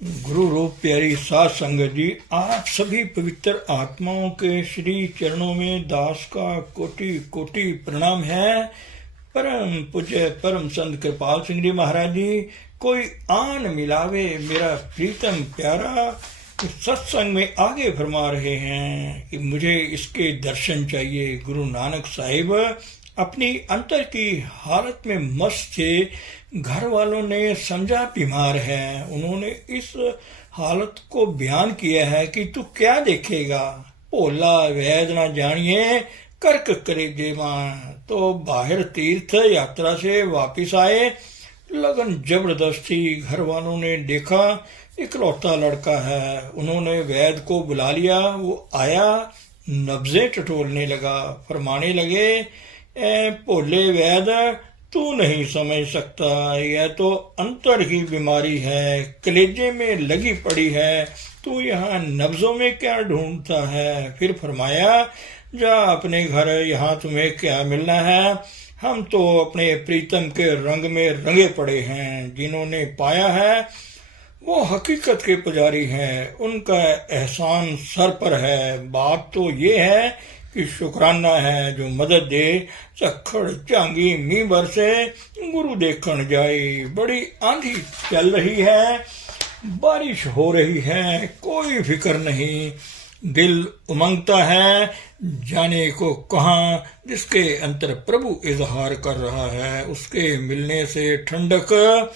गुरु रूप प्यारी साध संगत जी, आप सभी पवित्र आत्माओं के श्री चरणों में दास का कोटि कोटि प्रणाम है। परम पूज्य परम संत कृपाल सिंह जी महाराज जी, कोई आन मिलावे मेरा प्रीतम प्यारा सत्संग में आगे फरमा रहे हैं कि मुझे इसके दर्शन चाहिए। गुरु नानक साहिब अपनी अंतर की हालत में मस्त थे। घर वालों ने समझा बीमार है। उन्होंने इस हालत को बयान किया है कि तू क्या देखेगा, भोला वैद ना जानिए कर्क करे जेवा। तो बाहर तीर्थ यात्रा से वापिस आए, लगन जबरदस्ती। घर वालों ने देखा इकलौता लड़का है, उन्होंने वैद को बुला लिया। वो आया, नब्जें टटोलने लगा, फरमाने लगे, ए भोले वैद, तू नहीं समझ सकता, यह तो अंतर की बीमारी है, कलेजे में लगी पड़ी है, तू यहाँ नब्जों में क्या ढूंढता है। फिर फरमाया, जा अपने घर, यहाँ तुम्हें क्या मिलना है। हम तो अपने प्रीतम के रंग में रंगे पड़े हैं। जिन्होंने पाया है वो हकीकत के पुजारी हैं, उनका एहसान सर पर है। बात तो ये है कि शुक्राना है जो मदद दे। चखड़ झांगी मींह बरसे, गुरु देखण जाए। बड़ी आंधी चल रही है, बारिश हो रही है, कोई फिक्र नहीं। दिल उमंगता है जाने को कहाँ, जिसके अंतर प्रभु इजहार कर रहा है, उसके मिलने से ठंडक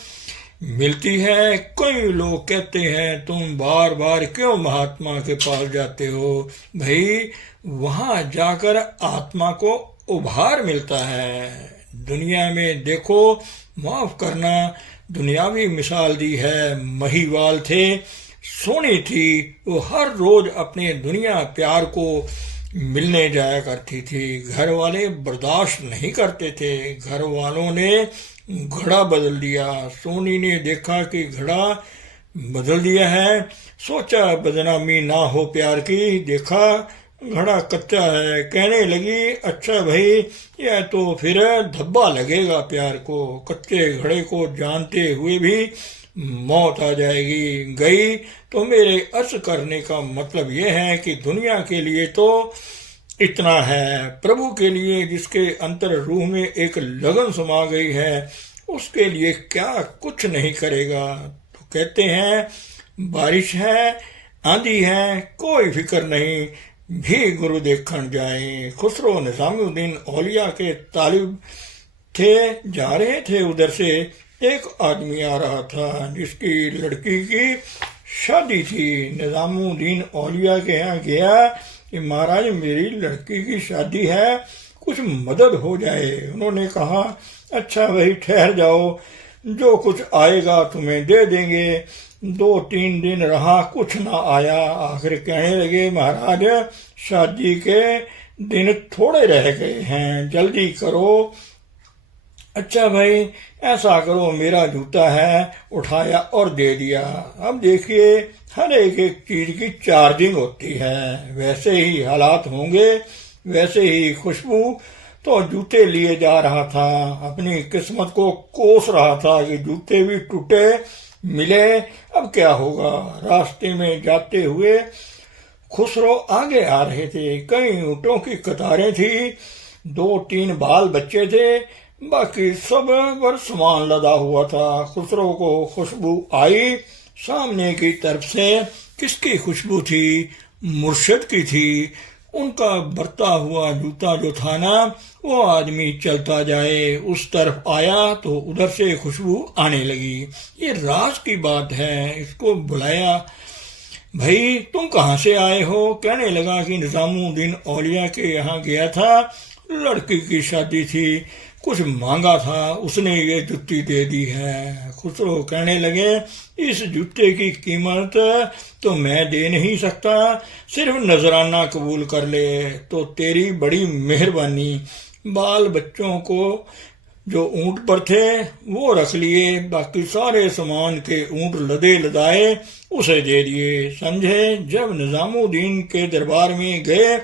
मिलती है। कई लोग कहते हैं तुम बार बार क्यों महात्मा के पास जाते हो। भाई, वहां जाकर आत्मा को उभार मिलता है। दुनिया में देखो, माफ करना, दुनियावी मिसाल दी है। महिवाल थे, सोनी थी, वो हर रोज अपने दुनिया प्यार को मिलने जाया करती थी। घर वाले बर्दाश्त नहीं करते थे। घर वालों ने घड़ा बदल दिया। सोनी ने देखा कि घड़ा बदल दिया है, सोचा बदनामी ना हो प्यार की। देखा घड़ा कच्चा है, कहने लगी, अच्छा भाई, यह तो फिर धब्बा लगेगा प्यार को। कच्चे घड़े को जानते हुए भी मौत आ जाएगी। गई तो मेरे अर्ज करने का मतलब यह है कि दुनिया के लिए तो इतना है, प्रभु के लिए जिसके अंतर रूह में एक लगन समा गई है, उसके लिए क्या कुछ नहीं करेगा। तो कहते हैं बारिश है, आंधी है, कोई फिक्र नहीं, भी गुरु देखण जाए। खुसरो निजामुद्दीन औलिया के तालिब थे, जा रहे थे। उधर से एक आदमी आ रहा था जिसकी लड़की की शादी थी। निजामुद्दीन औलिया के यहाँ गया कि महाराज, मेरी लड़की की शादी है, कुछ मदद हो जाए। उन्होंने कहा, अच्छा भाई ठहर जाओ, जो कुछ आएगा तुम्हें दे देंगे। 2-3 दिन रहा, कुछ ना आया। आखिर कहने लगे, महाराज शादी के दिन थोड़े रह गए हैं, जल्दी करो। अच्छा भाई, ऐसा करो, मेरा जूता है, उठाया और दे दिया। अब देखिए, हर एक चीज की चार्जिंग होती है, वैसे ही हालात होंगे, वैसे ही खुशबू। तो जूते लिए जा रहा था, अपनी किस्मत को कोस रहा था कि जूते भी टूटे मिले, अब क्या होगा। रास्ते में जाते हुए खुसरो आगे आ रहे थे। कई ऊँटों की कतारें थी, 2-3 बाल बच्चे थे, बाकी सब पर सामान लदा हुआ था। खुसरो को खुशबू आई सामने की तरफ से। किसकी खुशबू थी? मुर्शिद की थी। उनका बरता हुआ जूता जो था ना, वो आदमी चलता जाए उस तरफ आया तो उधर से खुशबू आने लगी। ये राज की बात है। इसको बुलाया, भाई तुम कहाँ से आए हो? कहने लगा कि निजामुद्दीन औलिया के यहाँ गया था, लड़की की शादी थी, कुछ मांगा था, उसने ये जुत्ती दे दी है। खुसरो कहने लगे, इस जूते की कीमत तो मैं दे नहीं सकता, सिर्फ नजराना कबूल कर ले तो तेरी बड़ी मेहरबानी। बाल बच्चों को जो ऊंट पर थे वो रख लिए, बाकी सारे सामान के ऊंट लदे लदाए उसे दे दिए। समझे? जब निजामुद्दीन के दरबार में गए,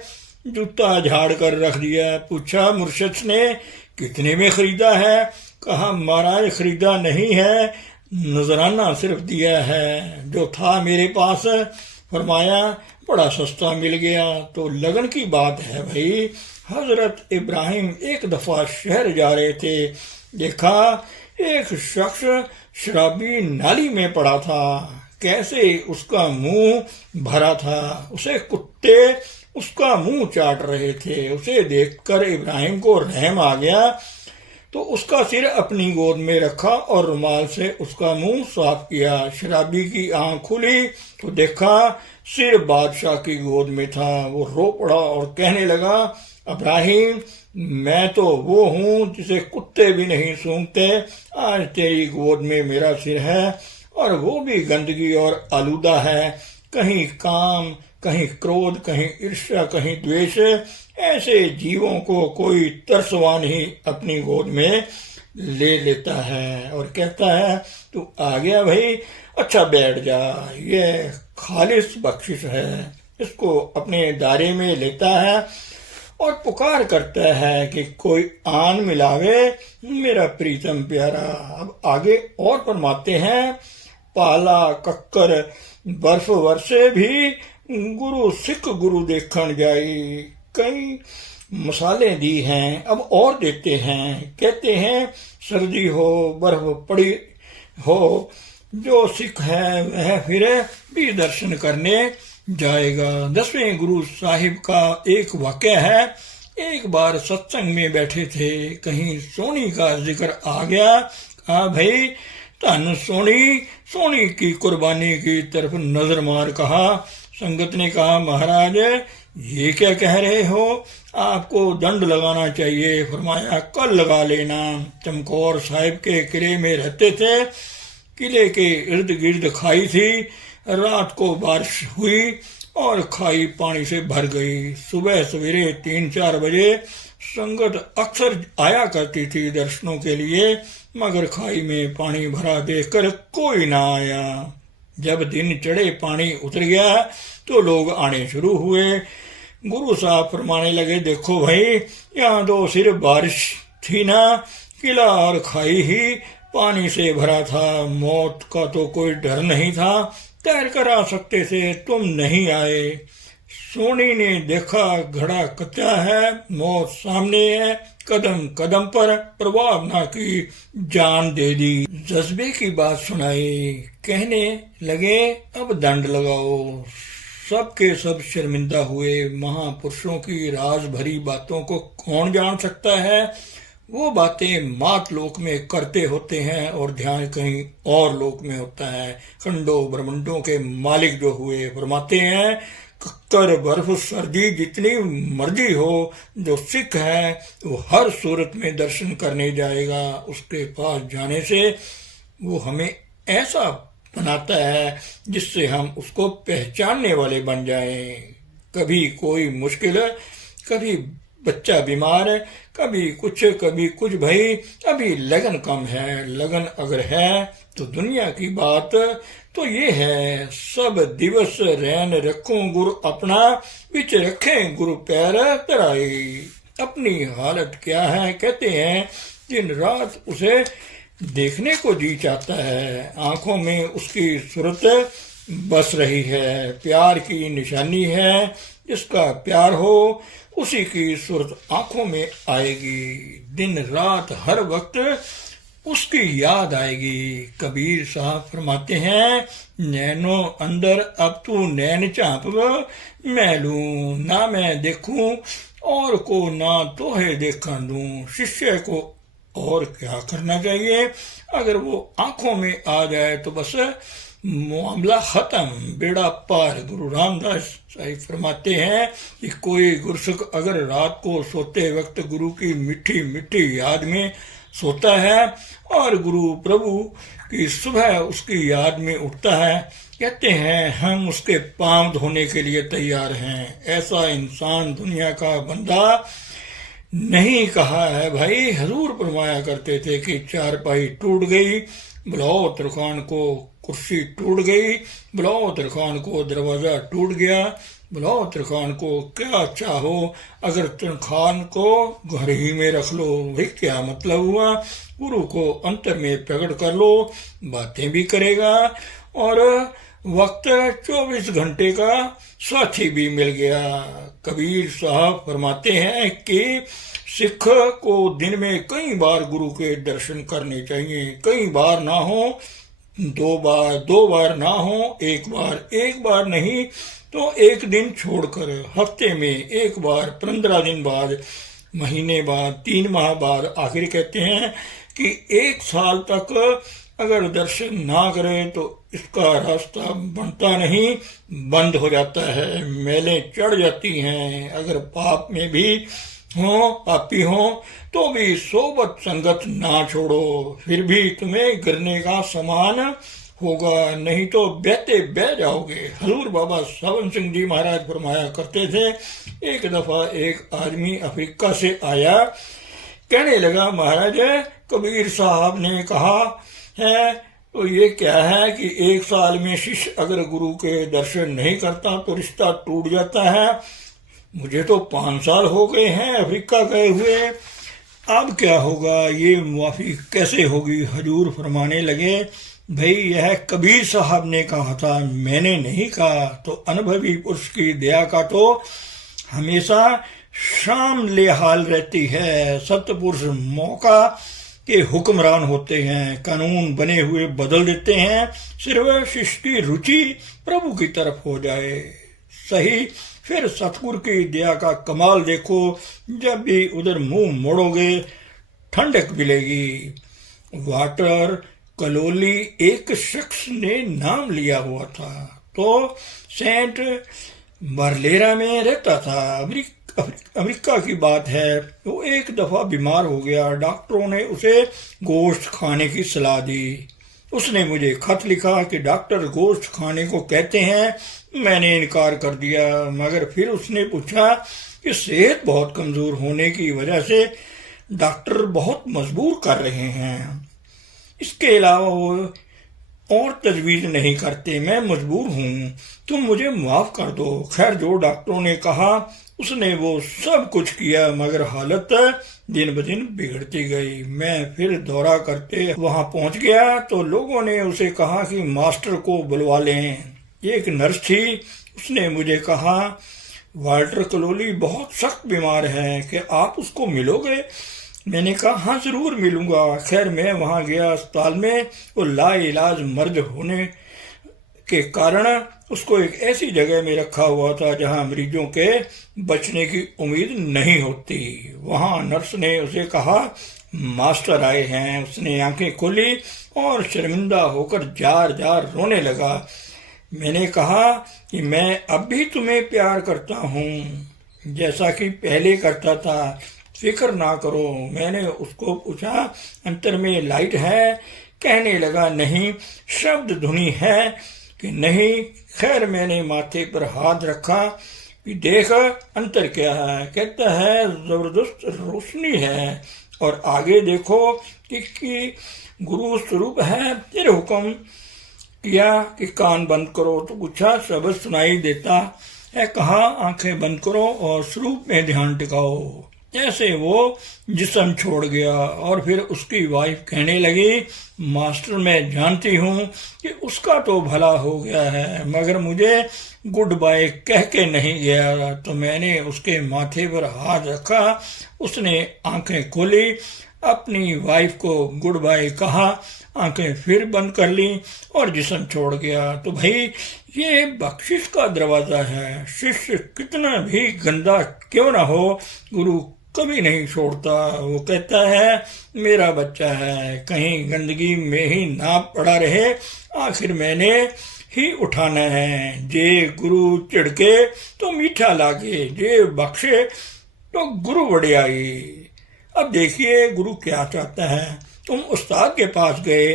जूता झाड़ कर रख दिया। पूछा मुर्शिद ने, कितने में खरीदा है? कहा, महाराज खरीदा नहीं है, नजराना सिर्फ दिया है, जो था मेरे पास फरमाया बड़ा सस्ता मिल गया। तो लगन की बात है भाई। हजरत इब्राहिम एक दफा शहर जा रहे थे, देखा एक शख्स शराबी नाली में पड़ा था, कैसे उसका मुंह भरा था, उसे कुत्ते उसका मुंह चाट रहे थे। उसे देखकर इब्राहिम को रहम आ गया, तो उसका सिर अपनी गोद में रखा और रुमाल से उसका मुंह साफ किया। शराबी की आंख खुली तो देखा सिर बादशाह की गोद में था। वो रो पड़ा और कहने लगा, इब्राहिम मैं तो वो हूं जिसे कुत्ते भी नहीं सूंघते, आज तेरी गोद में मेरा सिर है और वो भी गंदगी और आलूदा है। कहीं काम, कहीं क्रोध, कहीं ईर्ष्या, कहीं द्वेष, ऐसे जीवों को कोई तरसवान ही अपनी गोद में ले लेता है और कहता है तू आ गया भाई, अच्छा बैठ जा, ये खालिस बख्शिश है। इसको अपने दायरे में लेता है और पुकार करता है कि कोई आन मिलावे मेरा प्रीतम प्यारा। अब आगे और फरमाते हैं, पाला कक्कर बर्फ वर्षे भी गुरु सिख गुरु देखण जाई। कई मसाले दी हैं, अब और देते हैं। कहते हैं सर्दी हो बर्फ पड़ी हो, जो सिख है वह फिर भी दर्शन करने जाएगा। 10वें गुरु साहिब का एक वाक़या है। एक बार सत्संग में बैठे थे, कहीं सोनी का जिक्र आ गया। कहा भाई धन सोनी, सोनी की कुर्बानी की तरफ नजर मार। कहा संगत ने कहा महाराज ये क्या कह रहे हो, आपको दंड लगाना चाहिए। फरमाया कल लगा लेना। चमकौर साहिब के किले में रहते थे, किले के इर्द गिर्द खाई थी। रात को बारिश हुई और खाई पानी से भर गई। सुबह सवेरे 3-4 बजे संगत अक्सर आया करती थी दर्शनों के लिए, मगर खाई में पानी भरा देखकर कोई ना आया। जब दिन चढ़े पानी उतर गया तो लोग आने शुरू हुए। गुरु साहब फरमाने लगे देखो भाई, यहाँ तो सिर्फ बारिश थी ना, किला और खाई ही पानी से भरा था। मौत का तो कोई डर नहीं था, तैर कर आ सकते थे, तुम नहीं आए। सोनी ने देखा घड़ा कच्चा है, मौत सामने है, कदम कदम पर प्रभाव ना की, जान दे दी। जज्बे की बात सुनाई, कहने लगे अब दंड लगाओ। सब के सब शर्मिंदा हुए। महापुरुषों की राज भरी बातों को कौन जान सकता है, वो बातें मात लोक में करते होते हैं और ध्यान कहीं और लोक में होता है। खंडों ब्रह्मंडों के मालिक जो हुए फरमाते हैं कक्कर बर्फ सर्दी जितनी मर्जी हो, जो सिख है वो हर सूरत में दर्शन करने जाएगा। उसके पास जाने से वो हमें ऐसा बनाता है जिससे हम उसको पहचानने वाले बन जाएं। कभी कोई मुश्किल, कभी बच्चा बीमार है, कभी कुछ भाई, अभी लगन कम है। लगन अगर है तो दुनिया की बात तो ये है, सब दिवस रैन रखूं गुरु अपना, बिच रखें गुरु पैर तराई। अपनी हालत क्या है, कहते हैं दिन रात उसे देखने को जी चाहता है, आंखों में उसकी सूरत बस रही है। प्यार की निशानी है, जिसका प्यार हो उसी की सूरत आंखों में आएगी। दिन रात हर वक्त उसकी याद आएगी। कबीर साहब फरमाते हैं नैनो अंदर अब तू नैन झांप, मैं लूं ना मैं देखूं और को ना तोहे देखा दूं। शिष्य को और क्या करना चाहिए, अगर वो आंखों में आ जाए तो बस मामला खत्म, बेड़ा पार। गुरु रामदास साहिब फरमाते हैं कि कोई गुरसिख अगर रात को सोते वक्त गुरु की मीठी मीठी याद में सोता है और गुरु प्रभु की सुबह उसकी याद में उठता है, कहते हैं हम उसके पांव धोने के लिए तैयार हैं। ऐसा इंसान दुनिया का बंदा नहीं कहा है भाई। हजूर फरमाया करते थे कि चारपाई टूट गई बुलाओ तरखान को कुर्सी टूट गई, बुलाओ तरखान को दरवाजा टूट गया, बुलाओ तरखान को क्या चाहो, अगर तरखान को घर ही में रख लो। भाई क्या मतलब हुआ? गुरु को अंतर में प्रकट कर लो, बातें भी करेगा और वक्त 24 घंटे का साथी भी मिल गया। कबीर साहब फरमाते हैं कि सिख को दिन में कई बार गुरु के दर्शन करने चाहिए। कई बार ना हो, दो बार ना हो, एक बार नहीं तो एक दिन छोड़कर हफ्ते में एक बार, 15 दिन बाद, महीने बाद, 3 माह बाद, आखिर कहते हैं कि 1 साल तक अगर दर्शन ना करें तो इसका रास्ता बनता नहीं, बंद हो जाता है, मैलें चढ़ जाती हैं। अगर पाप में भी हो, पापी हो, तो भी सोबत संगत ना छोड़ो, फिर भी तुम्हें गिरने का समान होगा, नहीं तो बहते बह जाओगे। हजूर बाबा सावन सिंह जी महाराज फरमाया करते थे, एक दफा एक आदमी अफ्रीका से आया, कहने लगा महाराज कबीर साहब ने कहा है तो ये क्या है कि 1 साल में शिष्य अगर गुरु के दर्शन नहीं करता तो रिश्ता टूट जाता है। मुझे तो 5 साल हो गए हैं अफ्रीका गए हुए, अब क्या होगा, ये मुआफी कैसे होगी? हजूर फरमाने लगे, भाई यह कबीर साहब ने कहा था, मैंने नहीं कहा। तो अनुभवी पुरुष की दया का तो हमेशा शाम ले हाल रहती है। सत्पुरुष मौका के हुक्मरान होते हैं, कानून बने हुए बदल देते हैं, सिर्फ शिष्य की रुचि प्रभु की तरफ हो जाए। सही, फिर सतगुरु की दया का कमाल देखो, जब भी उधर मुंह मोड़ोगे ठंडक मिलेगी। वाटर कलोली एक शख्स ने नाम लिया हुआ था, तो सेंट बरलेरा में रहता था। अमेरिका की बात है। वो एक दफा बीमार हो गया, डॉक्टरों ने उसे गोश्त खाने की सलाह दी। उसने मुझे खत लिखा कि डॉक्टर गोश्त खाने को कहते हैं, मैंने इनकार कर दिया। मगर फिर उसने पूछा कि सेहत बहुत कमजोर होने की वजह से डॉक्टर बहुत मजबूर कर रहे हैं, इसके अलावा वो और तजवीज़ नहीं करते, मैं मजबूर हूँ, तुम मुझे माफ़ कर दो। खैर जो डॉक्टरों ने कहा उसने वो सब कुछ किया, मगर हालत दिन ब दिन बिगड़ती गई। मैं फिर दौरा करते वहाँ पहुँच गया तो लोगों ने उसे कहा कि मास्टर को बुलवा लें। एक नर्स थी, उसने मुझे कहा वाल्टर कलोली बहुत सख्त बीमार है कि आप उसको मिलोगे? मैंने कहा हाँ जरूर मिलूंगा। खैर मैं वहां गया अस्पताल में, वो लाइलाज मर्ज होने के कारण उसको एक ऐसी जगह में रखा हुआ था जहां मरीजों के बचने की उम्मीद नहीं होती। वहां नर्स ने उसे कहा मास्टर आए हैं। उसने आंखें खोली और शर्मिंदा होकर जार जार रोने लगा। मैंने कहा कि मैं अब भी तुम्हें प्यार करता हूँ जैसा कि पहले करता था, फिक्र ना करो। मैंने उसको पूछा अंतर में लाइट है? कहने लगा नहीं। शब्द धुनी है कि नहीं। खैर मैंने माथे पर हाथ रखा कि देख अंतर क्या है। कहता है जबरदस्त रोशनी है। और आगे देखो कि गुरु स्वरूप है। फिर हुक्म किया कि कान बंद करो तो पूछा शब्द सुनाई देता है? कहा आंखें बंद करो और स्वरूप में ध्यान टिकाओ। ऐसे वो जिस्म छोड़ गया। और फिर उसकी वाइफ कहने लगी मास्टर मैं जानती हूँ कि उसका तो भला हो गया है, मगर मुझे गुड बाय कह के नहीं गया। तो मैंने उसके माथे पर हाथ रखा। उसने आंखें खोली, अपनी वाइफ को गुड बाय कहा, आंखें फिर बंद कर ली और जिस्म छोड़ गया। तो भाई ये बख्शिश का दरवाजा है। शिष्य कितना भी गंदा क्यों ना हो, गुरु कभी नहीं छोड़ता। वो कहता है मेरा बच्चा है, कहीं गंदगी में ही ना पड़ा रहे, आखिर मैंने ही उठाना है। जे गुरु चिढ़के तो मीठा लागे, जे बख्शे तो गुरु वड़ियाई। अब देखिए गुरु क्या चाहता है। तुम उस्ताद के पास गए,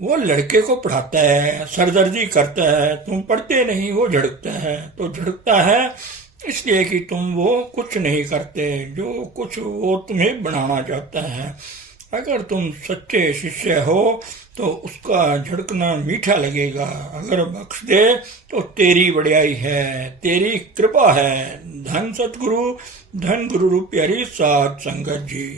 वो लड़के को पढ़ाता है, सरदर्दी करता है, तुम पढ़ते नहीं, वो झड़कता है। तो झड़कता है इसलिए कि तुम वो कुछ नहीं करते जो कुछ वो तुम्हें बनाना चाहता है। अगर तुम सच्चे शिष्य हो तो उसका झड़कना मीठा लगेगा, अगर बख्श दे तो तेरी बड़ाई है, तेरी कृपा है। धन सतगुरु, धन गुरु रूप प्यारी साध संगत जी।